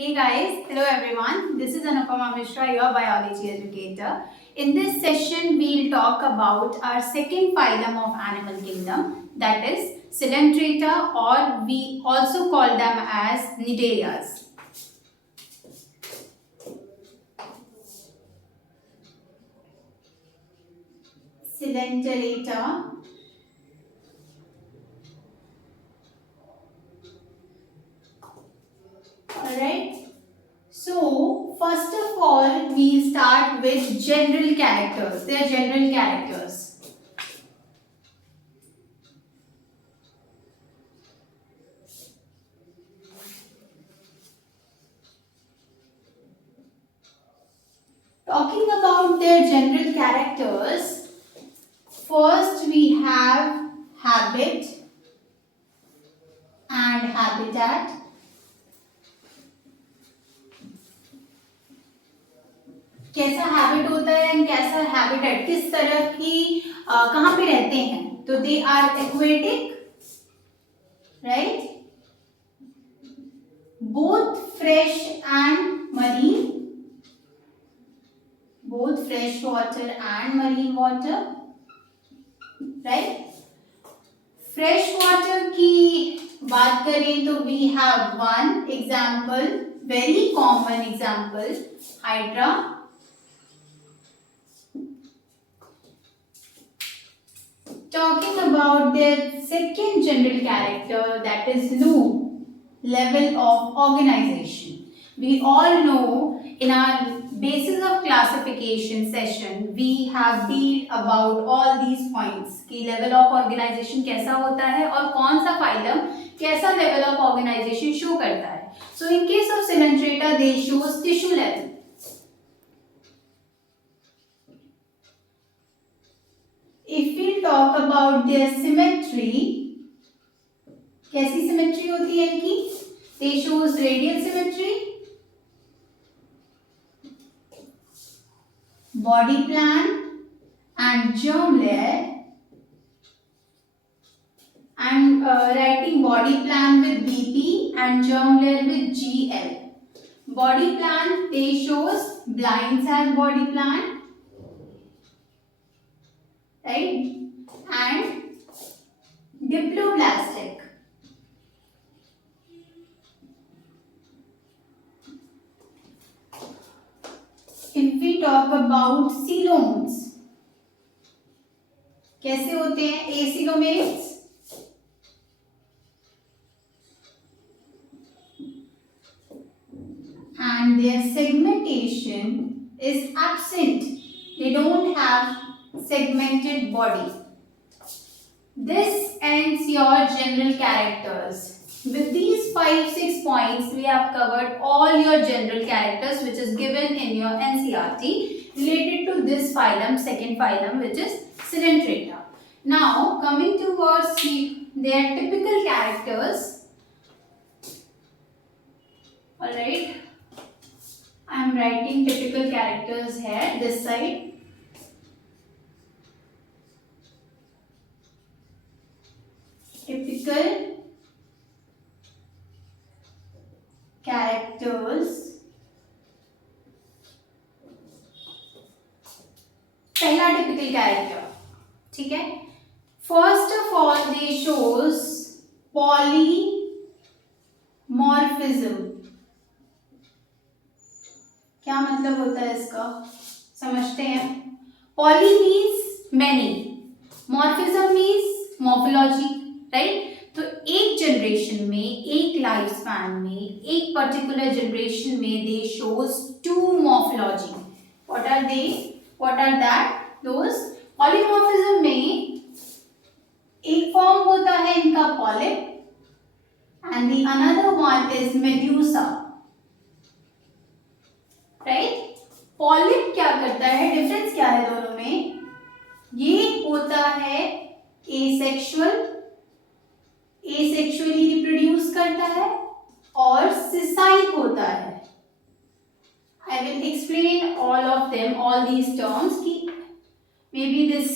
Hey guys, hello everyone. This is Anupama Mishra, your biology educator. In this session, we'll talk about our second phylum of animal kingdom, that is Coelenterata, or we also call them as Cnidarias. Coelenterata. Alright. So, first of all, we'll start with general characters. They are general characters. Talking about their general characters, first we have habit and habitat. कैसा हैबिट होता है एंड कैसा हैबिटेट, किस तरह की कहाँ पे रहते हैं, तो they are aquatic, right, both fresh and marine, both fresh water and marine water, right? Fresh water की बात करें तो we have one example, very common example, hydra. Talking about their second general character, that is LOO, level of organization. We all know in our basis of classification session, we have dealt about all these points कि level of organization कैसा होता है और कौन सा phylum कैसा level of organization show करता है. So in case of Coelenterata, they shows tissue level. If we talk about their symmetry, कैसी symmetry होती है इनकी? They shows radial symmetry, body plan and germ layer, and writing body plan with BP and germ layer with GL. Body plan, they shows blinds as body plan, right, and diploblastic. If we talk about coelomes, कैसे होते हैं acoelomates? And their segmentation is absent. They don't have segmented body. This ends your general characters. With these 5-6 points, we have covered all your general characters which is given in your NCERT related to this phylum, second phylum, which is Coelenterata. Now, coming towards their typical characters. Alright, I am writing typical characters here, this side. Typical characters. पहला typical character, ठीक है. First of all, they shows polymorphism. क्या मतलब होता है इसका, समझते हैं. Poly means many, morphism means morphology, right? तो एक जनरेशन में, एक लाइफ स्पैन में, एक पर्टिकुलर जनरेशन में they shows to morphology. What are they, what are that, those polymorphism में एक फॉर्म होता है इनका polyp and the another one is medusa, right. Polyp क्या करता है, डिफरेंस क्या है दोनों में, ये होता है एसेक्सुअल, एसेक्सुअली रिप्रोड्यूस करता है, और सिसाइल होता है. I will explain all of them, all these terms. Maybe this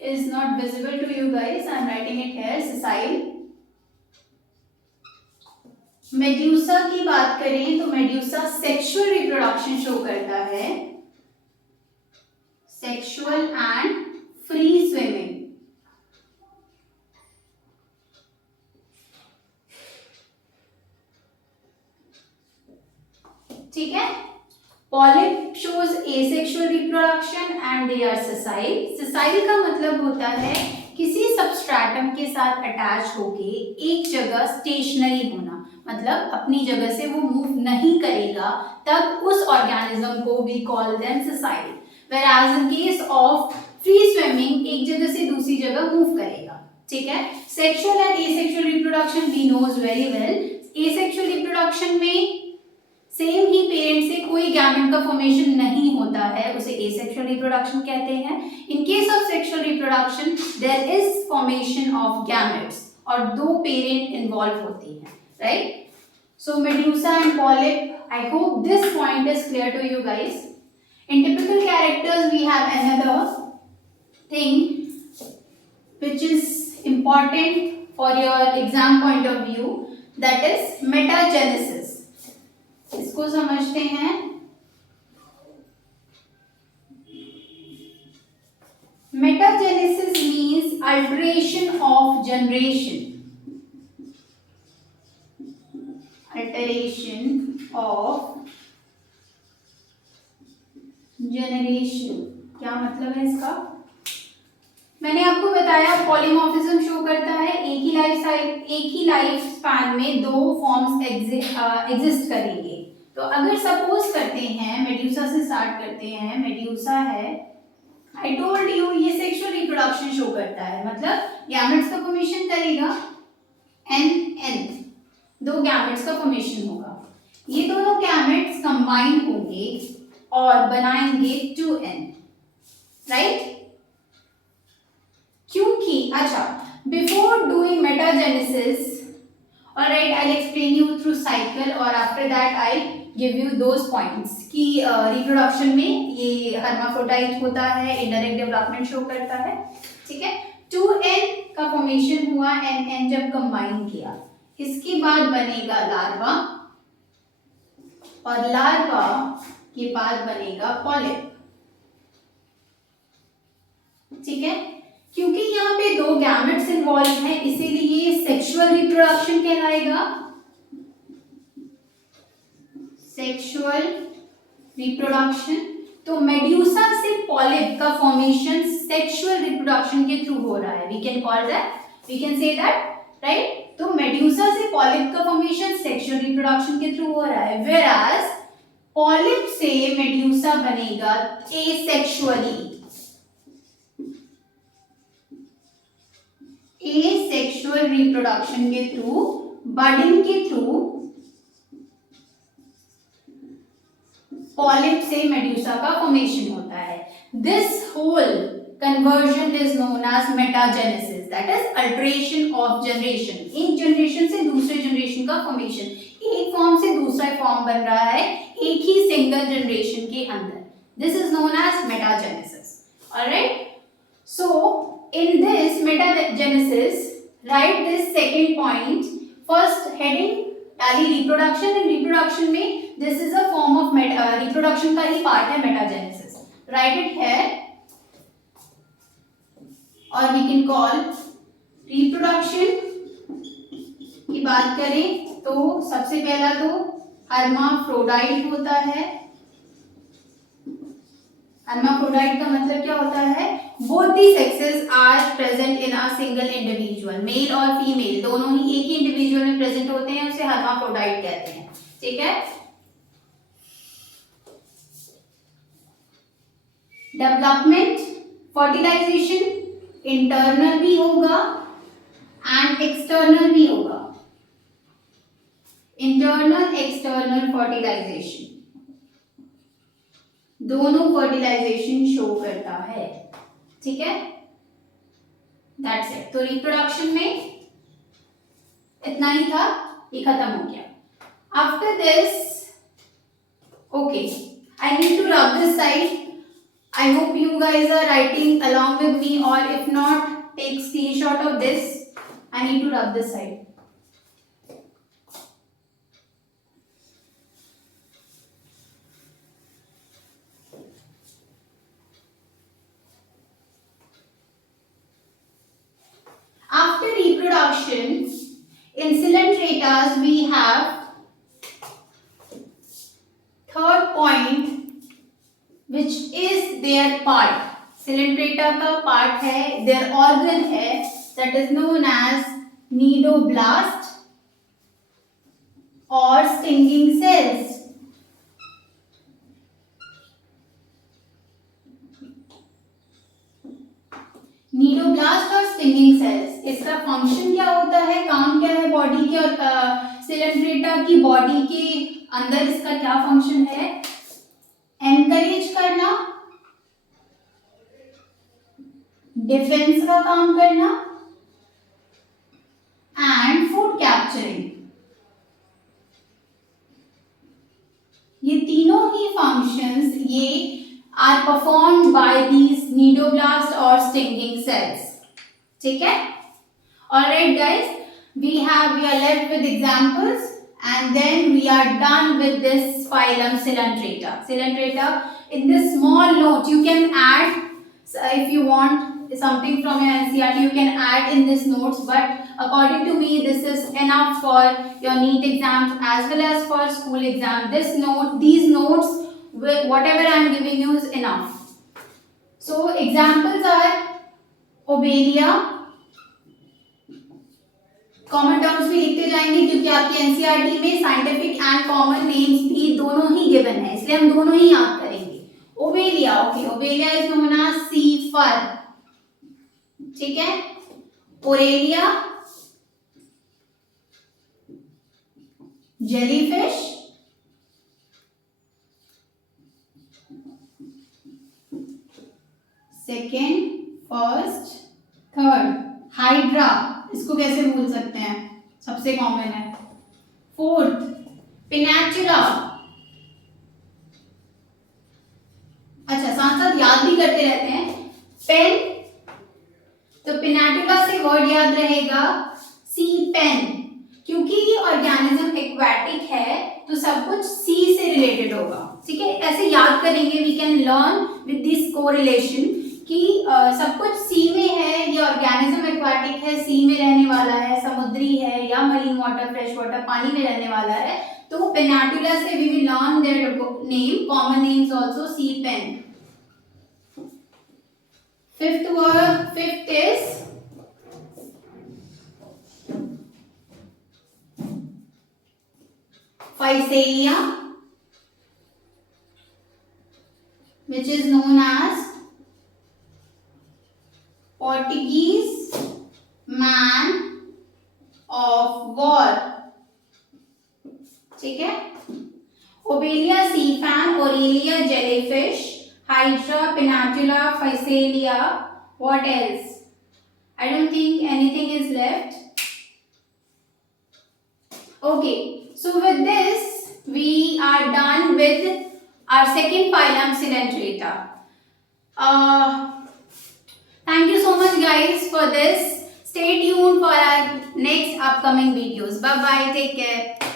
is not visible to you guys. I am writing it here. Sessile, medusa की बात करें तो मेड्यूसा सेक्सुअल रिप्रोडक्शन शो करता है, सेक्सुअल एंड फ्री स्विमिंग। ठीक है। Polyp shows asexual reproduction and they are sessile. Sessile का मतलब होता है किसी सबस्ट्रेटम के साथ अटैच होके एक जगह स्टेशनरी होना, मतलब अपनी जगह से वो मूव नहीं करेगा, तब उस ऑर्गेनिज्म को we call them sessile. whereas in case of free swimming एक जगह से दूसरी जगह मूव करेगा। ठीक है। Sexual and asexual reproduction we knows very well. Asexual reproduction में सेम ही पेरेंट से कोई गैमेट का फॉर्मेशन नहीं होता है, उसे एसेक्सुअल रिप्रोडक्शन कहते हैं। In case of sexual reproduction there is formation of gametes और दो पेरेंट इन्वॉल्व होती हैं, right. So medusa and polyp, I hope this point is clear to you guys. In typical characters we have another thing which is important for your exam point of view, that is metagenesis. इसको समझते हैं। Metagenesis means alteration of generation. Alteration of generation. क्या मतलब है इसका? मैंने आपको बताया पॉलीमॉर्फिज्म शो करता है, एक ही लाइफ स्पैन में दो फॉर्म्स एग्जिस्ट करेंगे। तो अगर सपोज करते हैं मेड्यूसा से स्टार्ट करते हैं, मेड्यूसा है, आई टोल्ड यू ये सेक्सुअल रिप्रोडक्शन शो करता है, मतलब गैमेट्स का फॉर्मेशन करेगा, एन दो गैमेट्स का फॉर्मेशन होगा। ये दोनों गैमेट्स कंबाइन होंगे और बनाएंगे 2n, राइट। क्योंकि अच्छा, before doing metagenesis, alright, I will explain you through cycle और after that I give you those points कि रिप्रोडक्शन में ये हर्माफ्रोडाइट होता है, इनडायरेक्ट डेवलपमेंट शो करता है। ठीक है। 2n का फॉर्मेशन हुआ, n जब कंबाइन किया, इसके बाद बनेगा लार्वा और लार्वा के बाद बनेगा पॉलिप। ठीक है। क्योंकि यहाँ पे दो गैमेट्स इन्वॉल्व हैं, इसीलिए सेक्सुअल रिप्रोडक्शन कहलाएगा, सेक्सुअल रिप्रोडक्शन। तो मेड्यूसा से पॉलिप का फॉर्मेशन सेक्सुअल रिप्रोडक्शन के थ्रू हो रहा है, we can call that, we can say that, right. तो मेड्यूसा से पॉलिप का फॉर्मेशन सेक्सुअल रिप्रोडक्शन के थ्रू हो रहा है, वेराज पॉलिप से मेड्यूसा बनेगा एसेक्सुअली, एसेक्सुअल रिप्रोडक्शन के थ्रू, बडिंग के थ्रू पॉलिप से मेड्यूसा का फॉर्मेशन होता है। This whole conversion is known as metagenesis, that is alteration of generation. एक जनरेशन से दूसरे जनरेशन का फॉर्मेशन, एक फॉर्म से दूसरा फॉर्म बन रहा है एक ही सिंगल जनरेशन के अंदर, this is known as metagenesis. Alright, so in this metagenesis right this second point, first heading डाली रिप्रोडक्शन, एंड रिप्रोडक्शन में this is a form of reproduction का ही पार्ट है मेटाजेनेसिस, राइट इट है, और we can call reproduction की बात करें तो सबसे पहला तो हर्माफ्रोडाइट होता है। हर्माफ्रोडाइट का मतलब क्या होता है? Both the sexes are present in a single individual, male और फीमेल दोनों ही एक ही इंडिविजुअल में प्रेजेंट होते हैं, उसे हर्माफ्रोडाइट कहते हैं। ठीक है। डेवलपमेंट, फर्टिलाइजेशन इंटरनल भी होगा एंड एक्सटर्नल भी होगा, इंटरनल एक्सटर्नल फर्टिलाइजेशन, दोनों फर्टिलाइजेशन शो करता है। ठीक है, दैट्स इट। तो रिप्रोडक्शन में इतना ही था, ये खत्म हो गया। After this, okay, I need to rub this side. I hope you guys are writing along with me, or if not, take screenshot of this. I need to rub this side. Coelentratas we have third point which is their part. Coelentrata का part है, their organ है, that is known as nidoblast or stinging cells. Cnidoblast और stinging cells, इसका फंक्शन क्या होता है, काम क्या है बॉडी के, और सिलेंट्रेटा की बॉडी के अंदर इसका क्या फंक्शन है, एनकरेज करना, डिफेंस का काम करना एंड फूड कैप्चरिंग। ये तीनों ही फंक्शंस ये are performed by these nidoblast or stinging cells. ठीक है? Alright guys, we are left with examples and then we are done with this phylum Coelentrata. Coelentrata, in this small note you can add, if you want something from your NCERT you can add in this notes, but according to me this is enough for your NEET exams as well as for school exam. These notes, whatever I am giving you is enough. So examples are Obelia, common terms भी लिखते जाएंगे क्योंकि आपके एनसीईआरटी में scientific and common names भी दोनों ही गिवन है, इसलिए हम दोनों ही याद करेंगे। Obelia, okay, Obelia is known as sea fur, ठीक है। Aurelia jellyfish, second, first, third, Hydra, इसको कैसे भूल सकते हैं, सबसे कॉमन है। फोर्थ, पिनैचुरा, अच्छा साथ साथ याद भी करते रहते हैं। पेन, तो पिनैटुला से वर्ड याद रहेगा सी पेन, क्योंकि ये ऑर्गेनिज्म एक्वाटिक है तो सब कुछ सी से रिलेटेड होगा, ठीक है। ऐसे याद करेंगे, we can learn with this correlation कि सब कुछ सी में है, ये ऑर्गेनिज्म एक्वाटिक है, सी में रहने वाला है, समुद्री है या मरीन वाटर, फ्रेश वाटर, पानी में रहने वाला है, तो पिनैटुला से we will learn their name, common names also sea pen. Fifth is Physalia, which is known as Portuguese man of war, ठीक है। Obelia sea fan, Aurelia jellyfish, Hydra, Pinnatula, Physalia, what else? I don't think anything is left. Okay, so with this we are done with our second phylum Coelentrata. Thank you so much guys for this. Stay tuned for our next upcoming videos. Bye bye, take care.